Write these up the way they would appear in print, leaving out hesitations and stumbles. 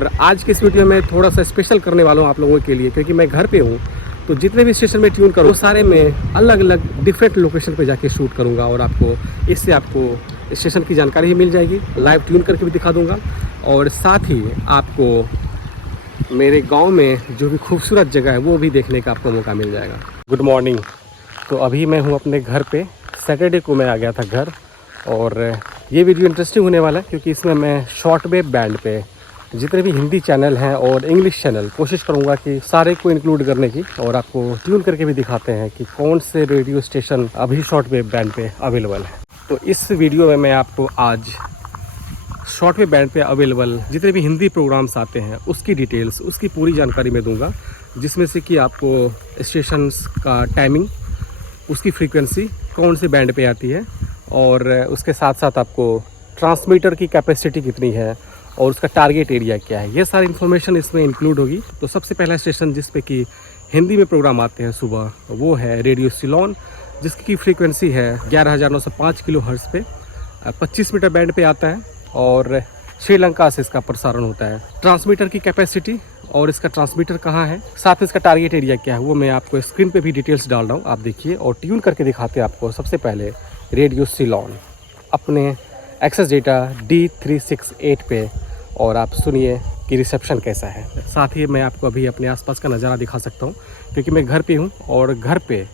और आज के इस वीडियो में थोड़ा सा स्पेशल करने वाला हूँ आप लोगों के लिए, क्योंकि मैं घर पे हूँ। तो जितने भी स्टेशन में ट्यून करूँ वो सारे मैं अलग अलग डिफरेंट लोकेशन पे जाके शूट करूँगा और इससे आपको स्टेशन की जानकारी भी मिल जाएगी, लाइव ट्यून करके भी दिखा दूँगा और साथ ही आपको मेरे गांव में जो भी खूबसूरत जगह है वो भी देखने का आपको मौका मिल जाएगा। Good morning. तो अभी मैं हूँ अपने घर पे। सैटरडे को मैं आ गया था घर और ये वीडियो इंटरेस्टिंग होने वाला है क्योंकि इसमें मैं शॉर्ट वेव बैंड पे जितने भी हिंदी चैनल हैं और इंग्लिश चैनल कोशिश करूंगा कि सारे को इंक्लूड करने की, और आपको ट्यून करके भी दिखाते हैं कि कौन से रेडियो स्टेशन अभी शॉर्ट वेव बैंड पे अवेलेबल है। तो इस वीडियो में मैं आपको आज शॉर्ट वेव बैंड पे अवेलेबल जितने भी हिंदी प्रोग्राम्स आते हैं उसकी डिटेल्स, उसकी पूरी जानकारी मैं दूंगा, जिसमें से कि आपको स्टेशंस का टाइमिंग, उसकी फ्रीक्वेंसी कौन से बैंड पे आती है और उसके साथ साथ आपको ट्रांसमीटर की कैपेसिटी कितनी है और उसका टारगेट एरिया क्या है, ये सारी इन्फॉर्मेशन इसमें इंक्लूड होगी। तो सबसे पहला स्टेशन जिस पे कि हिंदी में प्रोग्राम आते हैं सुबह, वो है रेडियो सिलोन, जिसकी फ्रीक्वेंसी है 11,905 किलो हर्ट्ज़ पे, 25 मीटर बैंड पे आता है और श्रीलंका से इसका प्रसारण होता है। ट्रांसमीटर की कैपेसिटी और इसका ट्रांसमीटर कहाँ है, साथ में इसका टारगेट एरिया क्या है, वो मैं आपको स्क्रीन पे भी डिटेल्स डाल रहा हूँ, आप देखिए और ट्यून करके दिखाते हैं आपको। सबसे पहले रेडियो सिलोन अपने एक्सेस डेटा D368 पे, और आप सुनिए कि रिसेप्शन कैसा है। साथ ही मैं आपको अभी अपने आसपास का नज़ारा दिखा सकता हूँ क्योंकि मैं घर पे हूँ और घर पे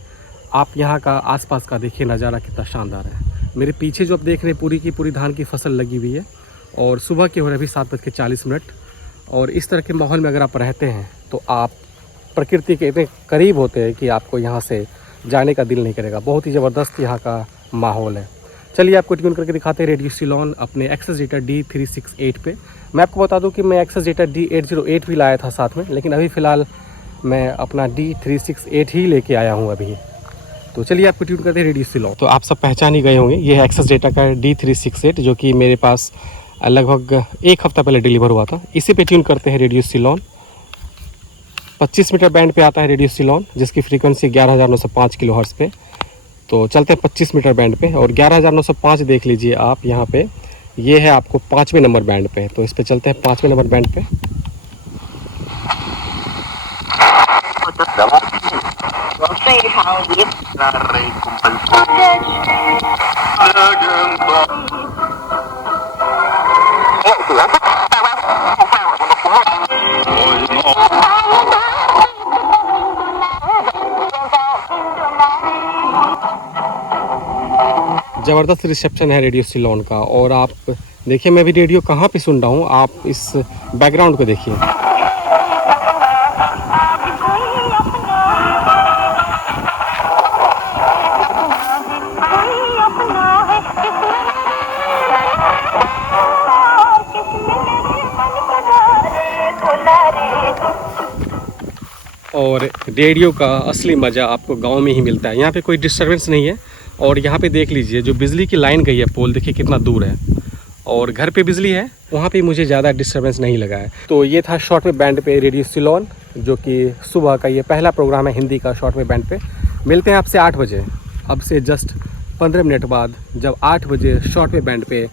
आप यहाँ का आसपास का देखिए नज़ारा कितना शानदार है। मेरे पीछे जो आप देख रहे हैं पूरी की पूरी धान की फसल लगी हुई है और सुबह के हो रहे अभी 7:40। और इस तरह के माहौल में अगर आप रहते हैं तो आप प्रकृति के इतने करीब होते हैं कि आपको यहाँ से जाने का दिल नहीं करेगा। बहुत ही ज़बरदस्त यहाँ का माहौल है। चलिए आपको ट्यून करके दिखाते हैं रेडियो सिलोन अपने एक्सेस डेटा D368 पे। मैं आपको बता दूं कि मैं एक्सेस डेटा D808 भी लाया था साथ में, लेकिन अभी फ़िलहाल मैं अपना D368 ही लेके आया हूं अभी। तो चलिए आपको ट्यून करते हैं रेडियो सिलोन। तो आप सब पहचान ही गए होंगे, ये है एक्सेस डेटा का D368 जो कि मेरे पास लगभग एक हफ़्ता पहले डिलीवर हुआ था। इसी पे ट्यून करते हैं रेडियो सिलोन। 25 मीटर बैंड पे आता है रेडियो सिलोन, जिसकी फ्रीक्वेंसी 11,905 किलो हर्ट्ज़ पे। तो चलते हैं 25 मीटर बैंड पे और 11,905 देख लीजिए आप यहाँ पे, ये है आपको 5वें नंबर बैंड पे। तो इस पे चलते हैं 5वें नंबर बैंड पे। ज़बरदस्त रिसेप्शन है रेडियो सिलोन का। और आप देखिए मैं भी रेडियो कहाँ पे सुन रहा हूँ, आप इस बैकग्राउंड को देखिए। और रेडियो का असली मज़ा आपको गांव में ही मिलता है। यहाँ पे कोई डिस्टर्बेंस नहीं है और यहाँ पे देख लीजिए जो बिजली की लाइन गई है, पोल देखिए कितना दूर है, और घर पे बिजली है, वहाँ पे मुझे ज़्यादा डिस्टर्बेंस नहीं लगा है। तो ये था शॉर्ट वेव बैंड पे रेडियो सिलोन, जो कि सुबह का ये पहला प्रोग्राम है हिंदी का शॉर्ट वेव बैंड पे। मिलते हैं आपसे 8 बजे, अब से जस्ट 15 मिनट बाद, जब 8 बजे शॉर्ट वेव बैंड पे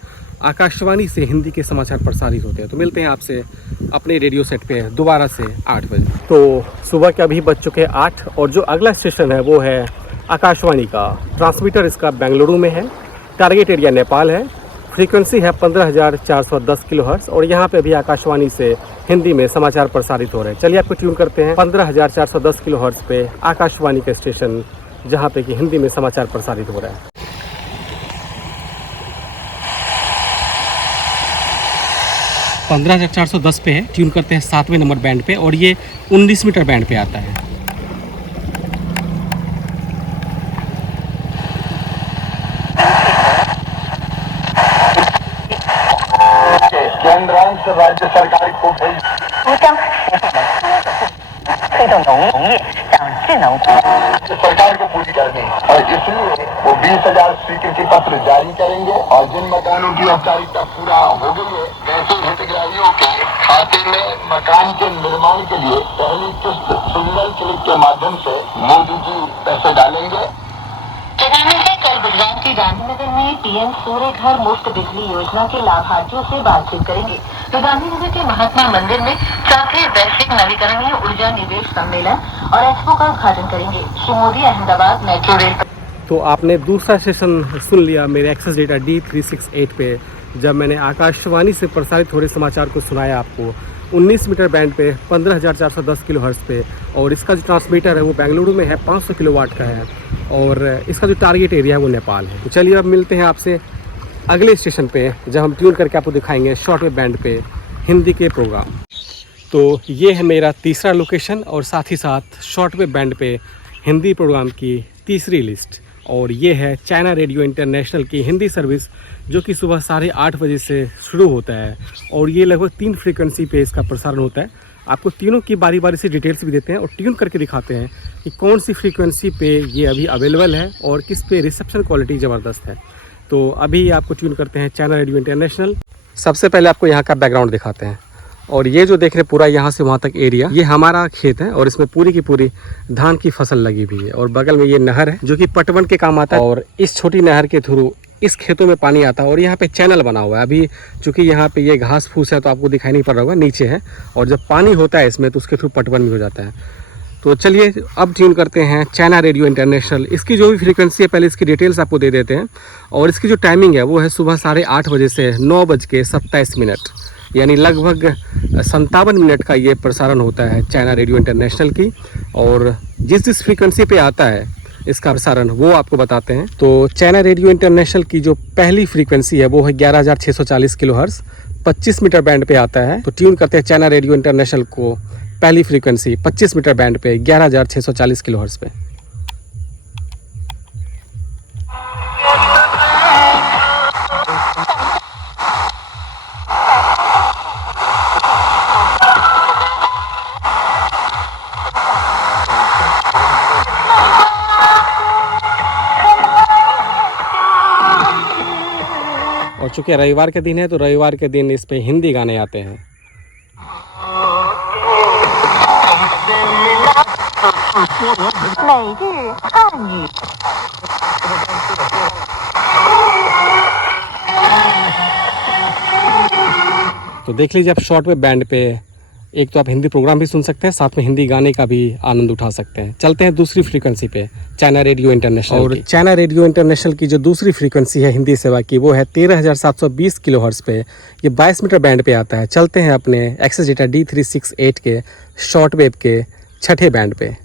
आकाशवाणी से हिंदी के समाचार प्रसारित होते हैं। तो मिलते हैं आपसे अपने रेडियो सेट पे दोबारा से 8 बजे। तो सुबह के अभी बज चुके हैं 8 और जो अगला स्टेशन है वो है आकाशवाणी का। ट्रांसमीटर इसका बेंगलुरु में है, टारगेट एरिया नेपाल है, फ्रीक्वेंसी है 15,410 किलो हर्ट्ज़ और यहाँ पे भी आकाशवाणी से हिंदी में समाचार प्रसारित हो रहे हैं। चलिए आपको ट्यून करते हैं 15,410 किलो हर्ट्ज़ पे आकाशवाणी का स्टेशन, जहाँ पे कि हिंदी में समाचार प्रसारित हो रहा है। 15,410 पे है, ट्यून करते हैं 7वें नंबर बैंड पे और ये 19 मीटर बैंड पे आता है। राज्य सरकार को सरकार को पूरी करनी और इसलिए वो 20,000 स्वीकृति पत्र जारी करेंगे और जिन मकानों की औपचारिकता पूरा हो गई है वैसे हितग्राहियों के खाते में मकान के निर्माण के लिए पहली किस्त सिंगल क्लिक के माध्यम से मोदी जी पैसे डालेंगे। प्रधानमंत्री कल गुजरात के गांधीनगर में PM सूर्य घर मुफ्त बिजली योजना के लाभार्थियों से बातचीत करेंगे। तो गांधीनगर के महात्मा मंदिर में चौथे वैश्विक नवीकरणीय ऊर्जा निवेश सम्मेलन और एक्सपो का उद्घाटन करेंगे। Shri Modi Ahmedabad metro rail. तो आपने दूसरा सेशन सुन लिया मेरे एक्सेस डेटा D368 पे, जब मैंने आकाशवाणी से प्रसारित थोड़े समाचार को सुनाया आपको 19 मीटर बैंड पे 15,410 किलो हर्ट्ज़ पे, और इसका जो ट्रांसमीटर है वो बेंगलुरु में है, 500 किलोवाट का है, और इसका जो टारगेट एरिया है वो नेपाल है। तो चलिए अब मिलते हैं आपसे अगले स्टेशन पे, जब हम ट्यून करके आपको दिखाएंगे शॉर्ट वेव बैंड पे हिंदी के प्रोग्राम। तो ये है मेरा तीसरा लोकेशन, और साथ ही साथ शॉर्ट वेव बैंड पे हिंदी प्रोग्राम की तीसरी लिस्ट, और ये है चाइना रेडियो इंटरनेशनल की हिंदी सर्विस, जो कि सुबह 8:30 बजे से शुरू होता है, और ये लगभग 3 फ्रीक्वेंसी पे इसका प्रसारण होता है। आपको तीनों की बारी बारी से डिटेल्स भी देते हैं और ट्यून करके दिखाते हैं कि कौन सी फ्रीक्वेंसी पे ये अभी अवेलेबल है और किस पे रिसेप्शन क्वालिटी ज़बरदस्त है। तो अभी आपको ट्यून करते हैं चाइना रेडियो इंटरनेशनल। सबसे पहले आपको यहाँ का बैकग्राउंड दिखाते हैं, और ये जो देख रहे पूरा यहाँ से वहाँ तक एरिया, ये हमारा खेत है, और इसमें पूरी की पूरी धान की फसल लगी हुई है, और बगल में ये नहर है जो कि पटवन के काम आता है, और इस छोटी नहर के थ्रू इस खेतों में पानी आता है, और यहाँ पे चैनल बना हुआ है। अभी चूँकि यहाँ पे ये घास फूस है तो आपको दिखाई नहीं पड़ रहा होगा, नीचे है, और जब पानी होता है इसमें तो उसके थ्रू पटवन भी हो जाता है। तो चलिए अब ट्यून करते हैं चाइना रेडियो इंटरनेशनल। इसकी जो भी फ्रीक्वेंसी है पहले इसकी डिटेल्स आपको दे देते हैं, और इसकी जो टाइमिंग है वो है सुबह 8:30 बजे से 9:27, यानी लगभग 57 मिनट का ये प्रसारण होता है चाइना रेडियो इंटरनेशनल की। और जिस फ्रीक्वेंसी पे आता है इसका प्रसारण वो आपको बताते हैं। तो चाइना रेडियो इंटरनेशनल की जो पहली फ्रीक्वेंसी है वो है 11,640 किलो हर्ट्ज़, 25 मीटर बैंड पे आता है। तो ट्यून करते हैं चाइना रेडियो इंटरनेशनल को पहली फ्रीक्वेंसी 25 मीटर बैंड पे 11,640 किलो हर्ट्ज़ पे। और चूँकि रविवार के दिन है तो रविवार के दिन इस पे हिंदी गाने आते हैं। तो देख लीजिए आप शॉर्ट वेव बैंड पे एक तो आप हिंदी प्रोग्राम भी सुन सकते हैं, साथ में हिंदी गाने का भी आनंद उठा सकते हैं। चलते हैं दूसरी फ्रीक्वेंसी पे, चाइना रेडियो इंटरनेशनल। और चाइना रेडियो इंटरनेशनल की जो दूसरी फ्रीक्वेंसी है हिंदी सेवा की वो है 13,720 किलो हर्ट्ज़ पे, ये 22 मीटर बैंड पे आता है। चलते हैं अपने एक्सेस डेटा D368 के शॉर्ट वेव के छठे बैंड पे।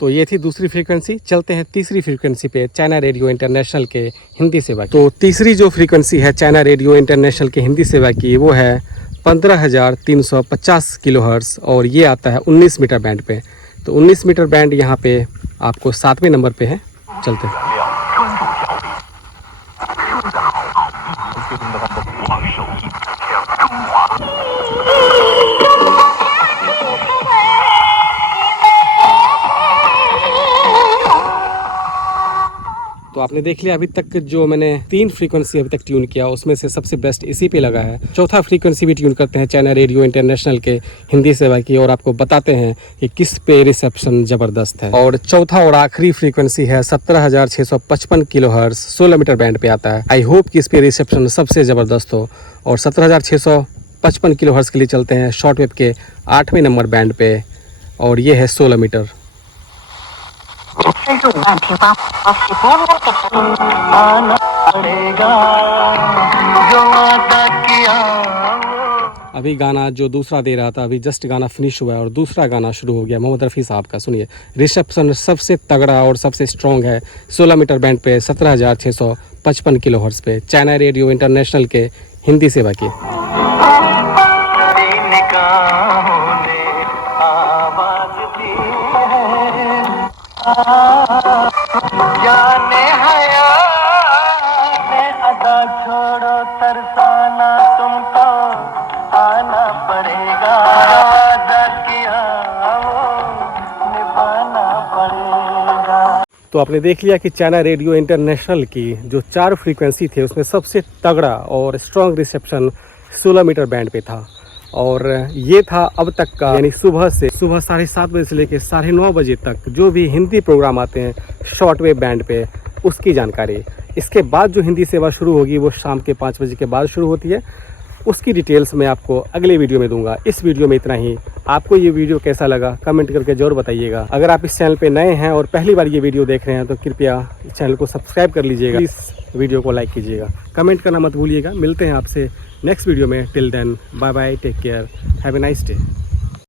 तो ये थी दूसरी फ्रीक्वेंसी। चलते हैं तीसरी फ्रीक्वेंसी पे चाइना रेडियो इंटरनेशनल के हिंदी सेवा। तो तीसरी जो फ्रीक्वेंसी है चाइना रेडियो इंटरनेशनल के हिंदी सेवा की वो है 15,350 किलो हर्ट्ज़, और ये आता है 19 मीटर बैंड पे। तो 19 मीटर बैंड यहाँ पे आपको 7वें नंबर पे है। चलते हैं। तो आपने देख लिया अभी तक जो मैंने 3 फ्रीक्वेंसी अभी तक ट्यून किया उसमें से सबसे बेस्ट इसी पे लगा है। चौथा फ्रीक्वेंसी भी ट्यून करते हैं चाइना रेडियो इंटरनेशनल के हिंदी सेवा की, और आपको बताते हैं कि किस पे रिसेप्शन ज़बरदस्त है। और चौथा और आखिरी फ्रीक्वेंसी है 17,655 किलो हर्ट्ज़, 16 मीटर बैंड पे आता है। आई होप कि इस पे रिसेप्शन सबसे ज़बरदस्त हो। और 17,655 किलो हर्ट्ज़ के लिए चलते हैं शॉर्ट वेव के 8वें नंबर बैंड पे, और ये है 16 मीटर। अभी गाना जो दूसरा दे रहा था अभी जस्ट गाना फिनिश हुआ है और दूसरा गाना शुरू हो गया मोहम्मद रफ़ी साहब का। सुनिए, रिसेप्शन सबसे तगड़ा और सबसे स्ट्रॉन्ग है 16 मीटर बैंड पे 17,655 किलो हर्ट्ज़ पे चाइना रेडियो इंटरनेशनल के हिंदी सेवा की। जाने हया में अदा छोड़ो तरसाना तुमको आना पड़ेगा, वादा किया वो निभाना पड़ेगा। तो आपने देख लिया कि चाइना रेडियो इंटरनेशनल की जो 4 फ्रीक्वेंसी थे उसमें सबसे तगड़ा और स्ट्रॉन्ग रिसेप्शन 16 मीटर बैंड पे था। और ये था अब तक का, यानी सुबह 7:30 बजे से लेकर 9:30 बजे तक जो भी हिंदी प्रोग्राम आते हैं शॉर्ट वेव बैंड पे, उसकी जानकारी। इसके बाद जो हिंदी सेवा शुरू होगी वो शाम के 5 बजे के बाद शुरू होती है। उसकी डिटेल्स मैं आपको अगले वीडियो में दूंगा। इस वीडियो में इतना ही। आपको ये वीडियो कैसा लगा कमेंट करके ज़रूर बताइएगा। अगर आप इस चैनल पे नए हैं और पहली बार ये वीडियो देख रहे हैं तो कृपया इस चैनल को सब्सक्राइब कर लीजिएगा। इस वीडियो को लाइक कीजिएगा, कमेंट करना मत भूलिएगा। मिलते हैं आपसे नेक्स्ट वीडियो में। Till then bye bye, take care, have a nice day.